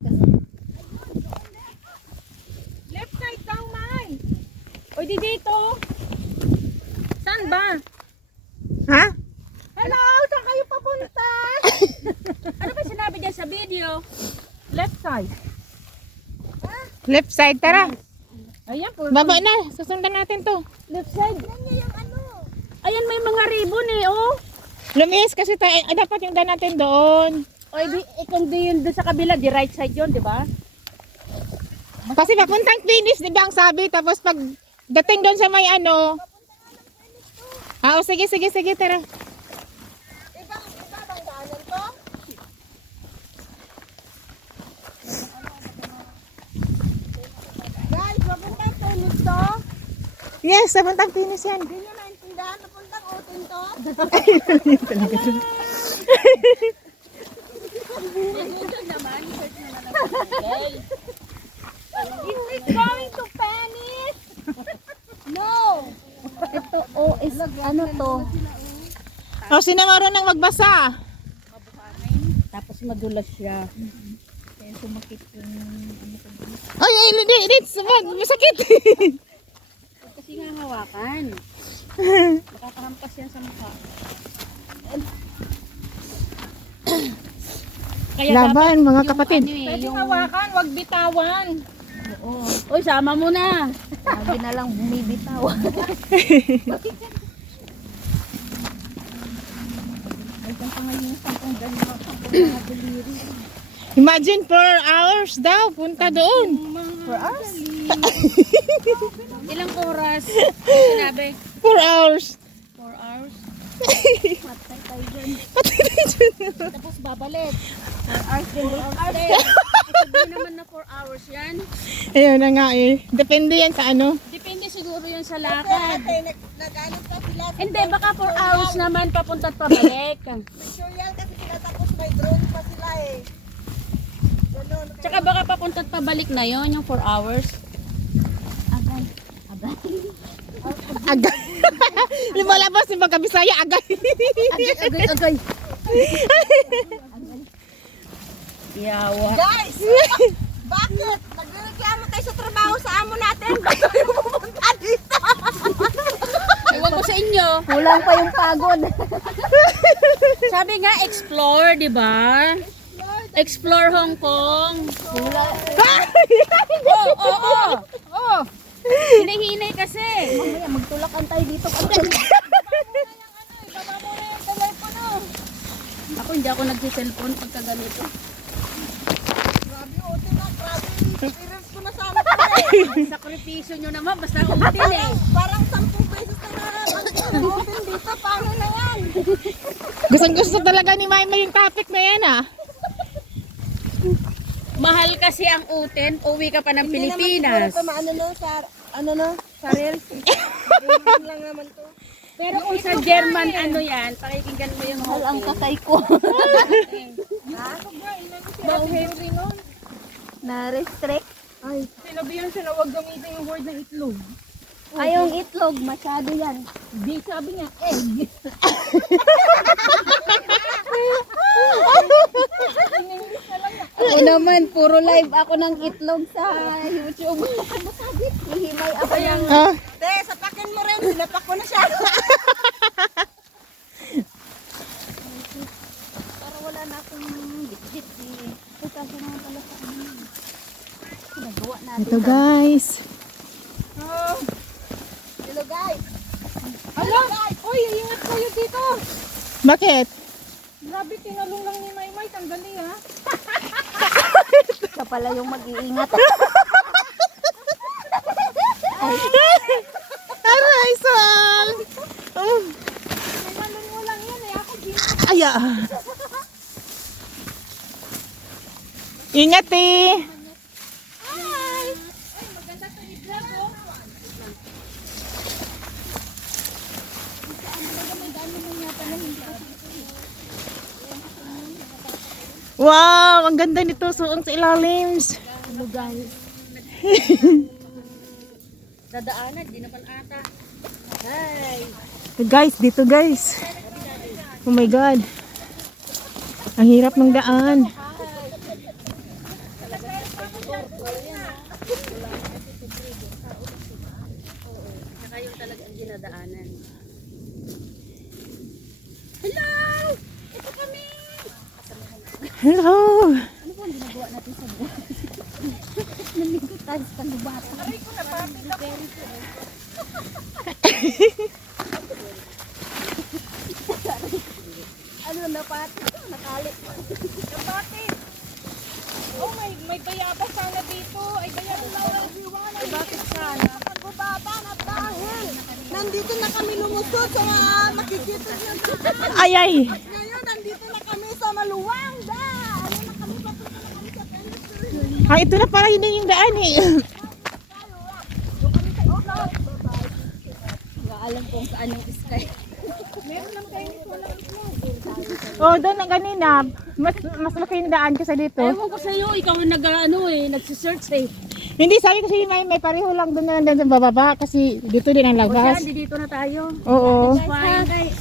Left side daw, May. O di dito. Saan ba? Ha? Hello, saan kayo papunta? Ano ba sinabi dyan sa video? Left side. Left side, tara. Ayan po. Baba na, susundan natin to. Left side. Ayan, may mga ribbon eh, oh. Lumis kasi tayo, dapat yung daan natin doon. O, kung di yun doon sa kabila, di right side yun, di ba? Kasi papuntang finish, di ba ang sabi? Tapos pag dating doon sa may ano. O sige, tara. Ibang daanan to? Guys, papuntang tulos to? Yes, papuntang finish yan. Hindi nyo naintindihan, papuntang utin to? Is it going to Venice? No! Ito, oh, is ano to? O, sino marunong magbasa? Tapos madulas siya. Kaya sumakit yung ano ko. Ay, hindi, masakit. Kasi nga hawakan. Makakahampas yan sa mukha. Kaya Laban, dapat mga yung kapatid. Ano eh, yung hawakan, wag bitawan. Oo. Uy, sama mo na. Sabi na lang bumibitaw. Ay, kung pa ngayon yung sampung ganyan, sampung mga deliri. Imagine 4 hours daw, punta doon. 4 hours? Ilang oras? Sinabi? 4 hours. 4 hours? Matay tayo dyan. Tapos babalik. 4 hours din. 4 hours din. Sabi naman na 4 hours yan. Ayun na nga eh. Depende yan sa ano. Depende siguro yun sa lakad. Ate, nag-ano pa sila? Hindi, baka 4 hours naman papunta at pabalik. Sure yan kasi sila tapos may drone pa sila eh. Ganun. Tsaka baka papunta at pabalik na yon yung 4 hours. Agay. Agay. Agay. Lumalabas yung magkabisaya, agay. Agay. Yawa. Guys! Bakit? Nagreklamo tayo sa trabaho sa amo natin. Bakit tayo pupunta dito? Iwan ko sa inyo. Kulang pa yung pagod. Sabi nga, explore, di ba? Explore Hong Kong. Oh. Hinahinay kasi. Mamaya magtulakan tayo dito. Ako hindi ako nagsi-cellphone pagka ganito. Grabe, utin na. Grabe, experience ko na sana to eh. Ang sakripisyo nyo naman, basta utin eh. Parang 10 beses na utin dito. Paano na yan? Gusto talaga ni Maymay yung topic na yan ah. Mahal kasi ang utin, uwi ka pa ng Hindi Pilipinas. naman siguro ito sa reels. Ganyan lang naman to. Pero kung sa German, ano yan, pakikinggan mo yung Mahal ang kasay ko. Na-restrict. Ay, sinabihan siya na huwag gamitin yung word ng itlog. Ay, yung itlog, masyado yan. Di sabi niya, egg. Ako naman, puro live ako ng itlog sa YouTube. Masagit, hihimay ako yung... Ah, Te, sapakin mo rin, sinapak ko na siya. Para wala na akong bit-bit eh. Ay, kasi naman pala sa ano. Nagawa natin. ito guys. Hello guys. Hello? Uy, ingat kayo dito. Bakit? Grabe, tinalong lang ni Maymay. Tanggali ha. Siya pala yung mag-iingat. Aray, Sol! Tinalong mo lang yan eh. Ako di. Aya. Ingat eh. Hi! Ay, maganda to i-vlog oh. Wow, ang ganda nito. Suong sa ilalim. Hello guys. Dadaanan, di naman ata. Hi! Guys, dito guys. Oh my God. Ang hirap ng daan. Saka yung talagang dinadaanan. Hello! Ito kami! Hello! Ano po ang ginagawa natin sa buwan? Naligo tayo sa kanubata. Aray ko, napapit ako. Ano, napatid ko? Nakalit. Napatid! Oh, may bayabas sana dito. Ay, bayabas na everyone. Ay, bakit sana? Pagbababa na dahil nandito na kami lumusot sa mga makikita nyo. Ay, ay! At ngayon, nandito na kami sa Maluwang. Ano na kami, papunta na kami sa Penisur. Ah, ito na pala yun yung daan eh. Nga alam kung saan yung sky. Oh, doon na kanina. Mas laki yung daan kasi dito. Ewan ko sa'yo, ikaw ang nagsisearch eh. Hindi, sabi kasi may pareho lang doon na nandun sa bababa kasi dito din ang O labas. siya, dito na tayo. Oo. Fine. Guys,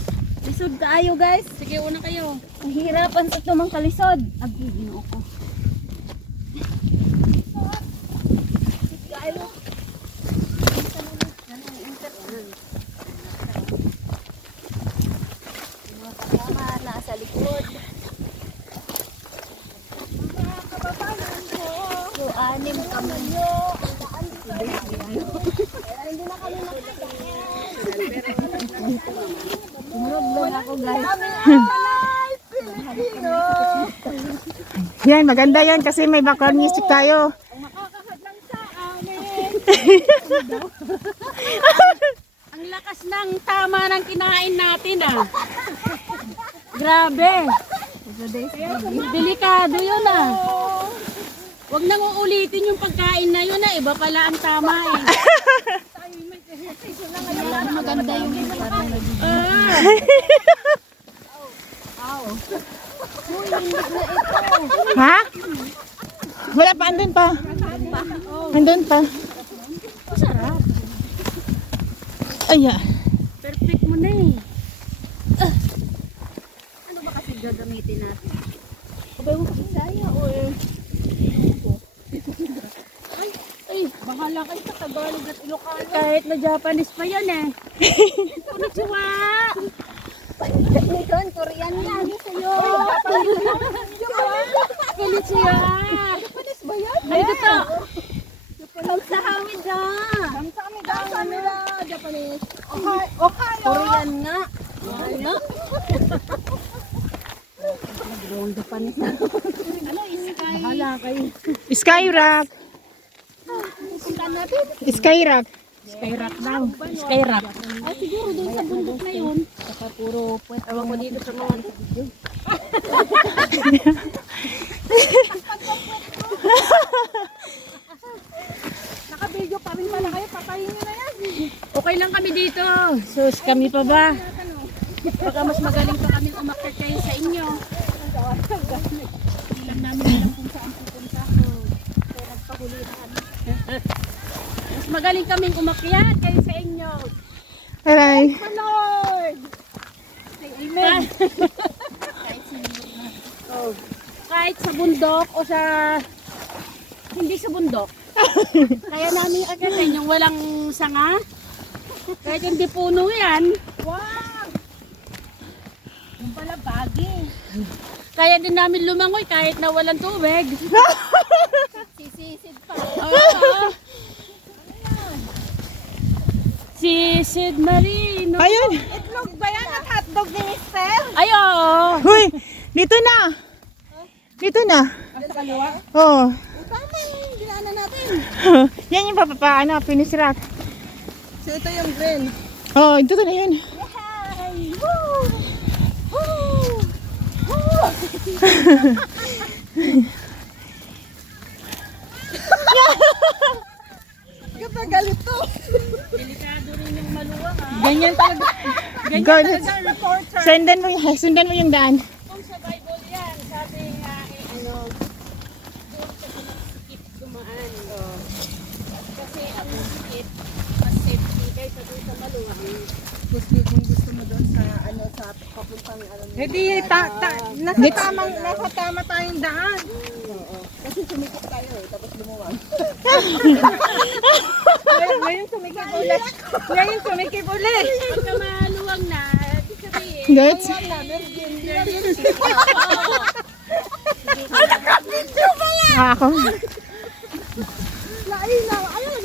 lisod kaayo guys. Sige, una kayo. Ang hirapan sa tumang kalisod. Abi, ginoo ko. Nasa likod. So, anim kami. Hindi na kami Tumurog ako guys. Yan, maganda yan kasi may background music tayo. Ang lakas ng tama ng kinain natin ah. Grabe. Delikado yun ah. Huwag nang uulitin yung pagkain na yun ah. Iba pala ang tama eh. Maganda yung Ha? Wala pa, andun pa. Andun pa. Sarap. Ay, ah. Perfect mo na eh. Ano ba kasi gagamitin natin? Abay mo kasi saya or Ay, bahala kayo sa Tagalog at Ilocano. Kahit na Japanese pa yan eh. Konnichiwa! Nikon, Korean yan. Ano sa'yo? Konnichiwa! Japanese ba yan? Ay, ito. Kamsahamnida. Kamsahamnida. Japanese. Okayo! Korean nga. Ano? Japanese na. Ano, Iskay? Bahala kayo. Skyrock. Puntaan natin. Skyrock. Skyrock daw. Skyrock. Ay, siguro doon sa bundok na yun. Saka puro puwet. Ewan ko dito sa mga video. Naka-video pa rin pala kayo. Patayin nyo na yan. Okay lang kami dito. Sus, kami pa ba? Baka mas magaling pa kami umakyat kayo sa inyo. Hindi lang namin alam kung saan pupunta. So, nagpahuli na kami. Mas magaling kaming umakyat kayo sa inyo. Aray. Lord! Amen. Oh, kahit sa bundok o sa hindi sa bundok. Kaya namin akyatin yung walang sanga. Kahit hindi puno yan. Wow! Yung pala bagi. Kaya din namin lumangoy kahit na walang tubig. Sisisid pa. Oo. Si Sid Marino. Ayun. Itlog ba yan at hotdog ni Mister? Ayo. Huy, dito na. Dito na. Sa kaliwa? Oh. Tama yung dinaanan natin. Yan yung ano, finish rock. So ito yung green. Oh, dito na yun. Hi! Woo! Woo! Woo! Kapag to. Delikado rin yung maluwang ha. Ganyan talaga. Ganyan talaga ang reporter. Sundan mo yung daan. Kung sa Bible yan, sabi nga ano, doon sa sikip dumaan. Kasi ang sikip, mas safety kaysa doon sa maluwang. Gusto mo doon sa ano sa papuntang ano. Hindi, nasa tama tayong daan. Kasi sumikip tayo eh, tapos lumuwag. Ngayon sumikip ulit. Ngayon sumikip ulit. Pagka maluwag na, ibig sabihin, Gets? Ako.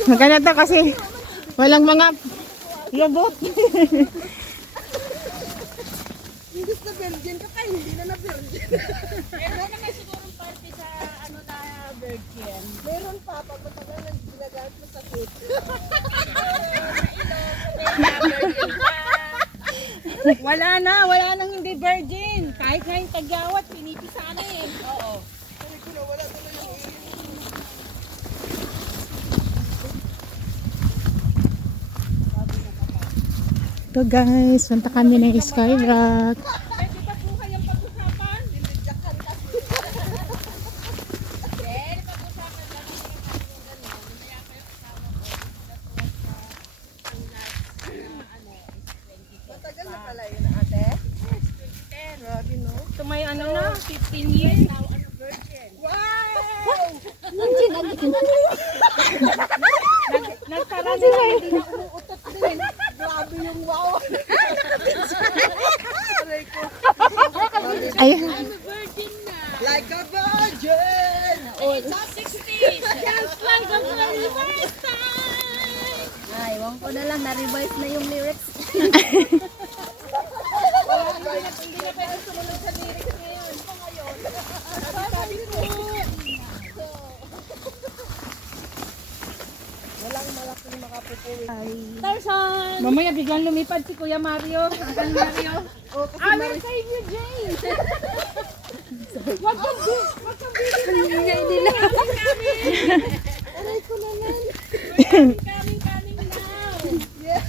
Maganda to kasi walang mga lubot. Hindi sa virgin ka pa, hindi na virgin. meron naman sigurong parte sa ano na virgin. Meron pa, pag matagal nang ginagamit mo sa food. Wala nang hindi virgin. Kahit nga yung tagyawat, pinipisa na eh. Oo. So guys, punta kami ng Skyrock. Pwede ba po kayang pag-usapan? Dinidyakan kasi. Then, pag-usapan lang yung gano'n. Mamaya pa yung kasama ko. Ang last na ano is 20. Matagal na pala yun, ate. Yes, 2010. Grabe, no? So may ano na, 15 years now, ano virgin. Wow! Nagtara na lang, hindi na umuutot din. Grabe yung wow. Aray ko. Ay, I'm a virgin na. Like a virgin! It's a 60s. Just like the very first time. Ay, wang ko na lang, na-revise na yung lyrics. Hindi na pwede sumunod sa lyrics ngayon. Sabi ko. Walang malaking makapupuwi. Tarzan. Mamaya biglang lumipad si Kuya Mario. Hanggang Mario. Oh, kasi I will save you, Jane. Wag kang bili na. Aray ko naman. Coming now. Yeah.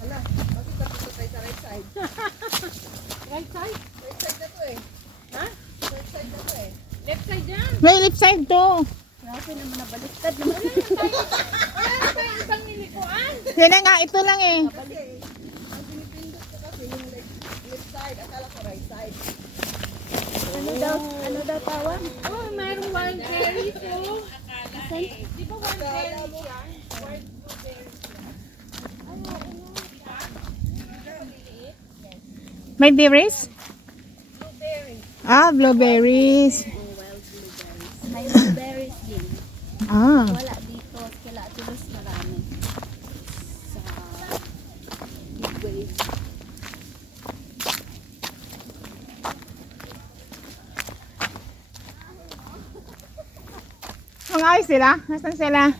Hala, bakit tapos tayo sa right side? Right side? Right side na to eh. Ha? Right side na to eh. Left side dyan. may lip side to. Grabe naman, nabaliktad naman. Wala na tayong ibang nilikuan. Yan na nga, ito lang eh. Kasi, ang pinipindot ko kasi yung left side, akala ko right side. Ano daw tawag? Oh, mayroong wild berry too. Di ba wild berry yan? Wild blueberry. May berries? Blueberry. Ah, blueberries. May blueberries din. Ah. Wala dito, kila tulos marami. Sa big wave. Ang ayos sila? Nasaan sila?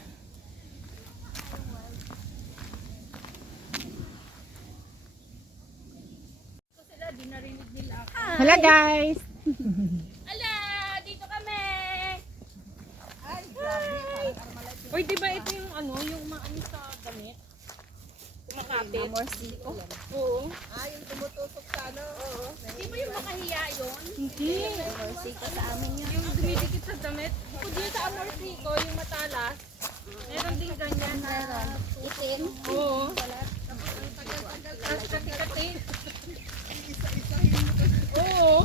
Sila, di narinig nila ako. Hello guys. Ala, dito kami. Ay, grabe. Parang armalite. Uy, di ba ito yung ano, yung maano sa damit? Kumakapit. Amorsiko. Oo. Ah, yung tumutusok sa ano. Oo. Di ba yung makahiya yun? Hindi. Amorsiko sa amin yun. Yung dumidikit sa damit. Kung yun sa amortico, yung matalas, meron din ganyan. Meron. Itim. Oo. Tapos kati-kati. Oo.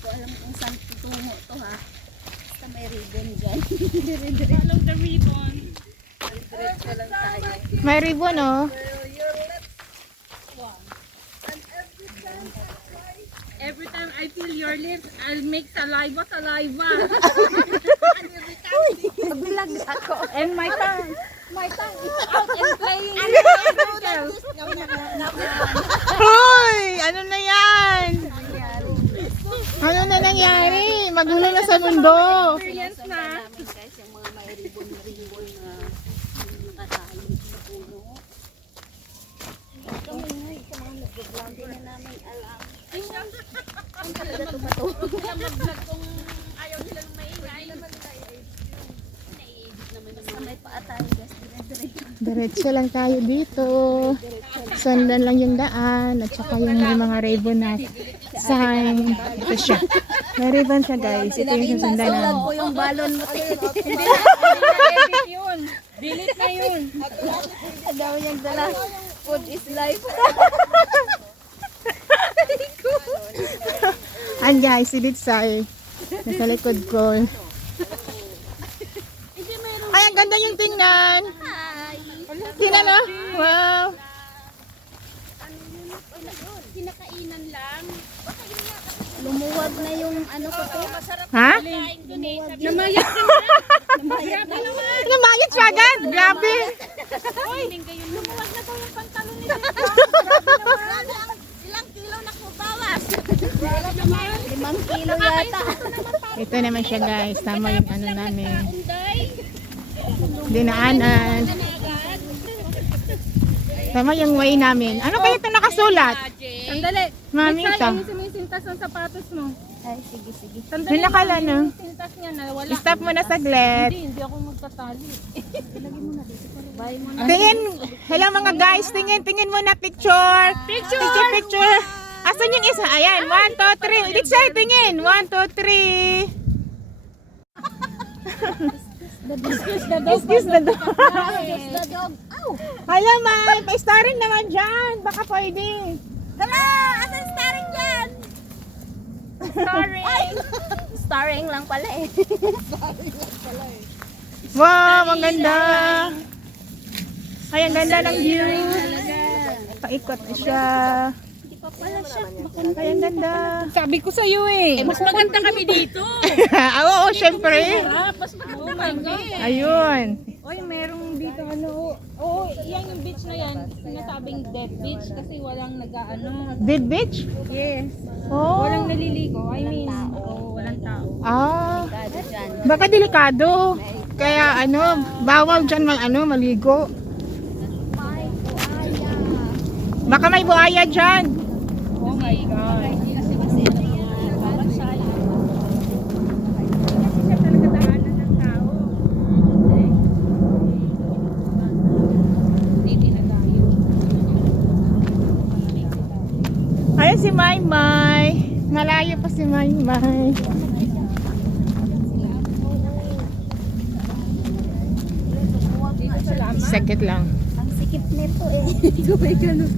Ko alam kung saan tutungo to ha. Basta may ribbon dyan. Follow the ribbon. Diretso lang tayo. May ribbon oh. Every time I feel your lips, I'll make saliva. Nabilag ako. And my tongue is out and playing. Hoy! Ano na yan? Ano na nangyari? Magulo na sa mundo. Experience na. Namin guys, yung mga may ribbon na nakatali sa puno. Kami nga, sa mga nag-vlog din na namin alam. Ang talaga tumato. Kaya mag-vlog kung ayaw nila ng maingay. Naiibig naman Basta may paa tayo guys, dire-diretso. Diretso lang tayo dito. Sundan lang yung daan. At saka yung may mga ribbon na sign. Ito siya. May ribbon siya guys. Ito yung susundan Sulat namin. ko yung balon mo. Hindi na edit yun. Delete na yun. Ang dami niyang dala. Food is life. And guys, si Ditsay. Nasa likod ko. Ay, ang ganda yung tingnan. Tingnan mo. Wow. Kinakainan lang. Lumuwag na yung ano ko to. Ha? Kain dun eh. Namayat Lumayat siya agad. Grabe. lumuwag na daw yung pantalon nila. Ilang kilo na ko bawas? 5 kilo yata. Ito naman siya guys. Tama yung ano namin. Unday. Dinaanan. Tama yung way namin. Ano kaya ito nakasulat? Sandali. Mami, ito. Ayusin mo yung sintas ng sapatos mo. Ay, sige, sige. Sandali. Nilakala na. Yung sintas niya na wala. Stop mo na saglit. Hindi ako magtatali. Bye mo na. Tingin. Hello mga guys. Tingin muna picture. Picture. Asan yung isa? Ayan. 1, 2, 3. Dixay, tingin. 1, 2, 3. Excuse the dog. Just the dog. Ow! Hala, Mai. Pa-starring naman dyan. Baka pwede. Hala! Asan starring dyan? Sorry. Starring lang pala eh. Wow, ang ganda. Ay, ang ganda ng view. Paikot na siya. Hindi pa pala siya. Ay, ang ganda. Sabi ko sa iyo eh. Mas maganda kami dito. Oo, syempre. Mas maganda kami. Ayun. Oy, merong dito ano. Oo, yan yung beach na yan. Sinasabing dead beach kasi walang nag-ano. Dead beach? Yes. Oh. Walang naliligo. I mean, walang tao. Ah. Gado dyan. Baka delikado. Kaya ano, bawal dyan maligo. Baka may buhaya dyan. Oh my God. Kasi siya talaga daanan ng tao. Hindi na tayo. Ayun si Maymay. Malayo pa si Maymay. Dito sa laman. Saglit lang. Ang sikip nito eh. Hindi ko may ganun.